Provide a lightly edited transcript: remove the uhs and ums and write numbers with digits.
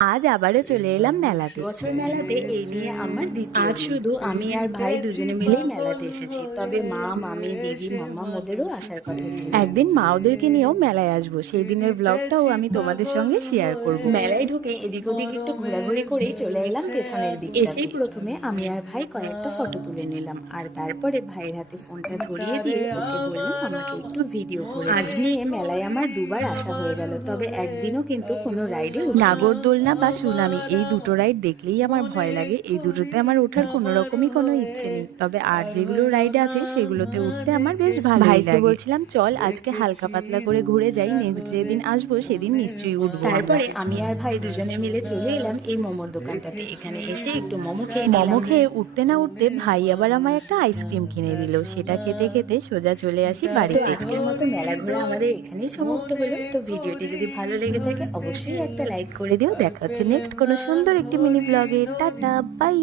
আজ আবারও চলে এলাম মেলাতে। বছর মেলাতে এই নিয়ে আমার আজ শুধু আমি আর ভাই দুজনে মিলেই মেলাতে এসেছি, তবে মা, মামি, দিদি, মাম্মা ওদেরও আসার কথা ছিল। একদিন মা ওদেরকে নিয়েও মেলায় আসবো, সেই দিনের ব্লগটাও আমি তোমাদের সঙ্গে শেয়ার করব। মেলায় ঢুকে এদিক ওদিক একটু ঘোরাঘুরি করেই চলে এলাম পেছনের দিকে। এসেই প্রথমে আমি আর ভাই কয়েকটা ফটো তুলে নিলাম, আর তারপরে ভাইয়ের হাতে ফোনটা ধরিয়ে দিয়ে ওকে বললাম আমাকে একটু ভিডিও করে। আজ নিয়ে মেলায় আমার দুবার আসা হয়ে গেল, তবে একদিনও কিন্তু কোনো রাইডে নাগরদোলনা বা সুনামি এই দুটো রাইড দেখলেই আমার ভয় লাগে। এই দুটোতে আমার ওঠার কোনো রকমই কোনো ইচ্ছে নেই, তবে আর যেগুলো রাইড আছে সেগুলোতে উঠতে আমার বেশ ভালো লাগে। ভাইকে বলছিলাম চল আজকে হালকা পাতলা করে ঘুরে যাই, নেক্সট যেদিন আসবো সেদিন নিশ্চয়ই উঠবো। তারপরে আমি আর ভাই দুজনে মিলে চলে এলাম এই মোমোর দোকানটাতে। এখানে এসে একটু মোমো খেয়ে মোমো খেয়ে উঠতে না উঠতে ভাই আবার আমায় একটা আইসক্রিম কিনে দিল, সেটা খেতে খেতে সোজা চলে আসি বাড়িতে। আজকের মতো মেলা ঘোরা আমাদের এখানেই সমাপ্ত হলো। তো ভিডিওটি যদি ভালো লেগে থাকে অবশ্যই একটা লাইক করে করে দিও। দেখা হচ্ছে নেক্সট কোনো সুন্দর একটি মিনি ব্লগে। Tata, by.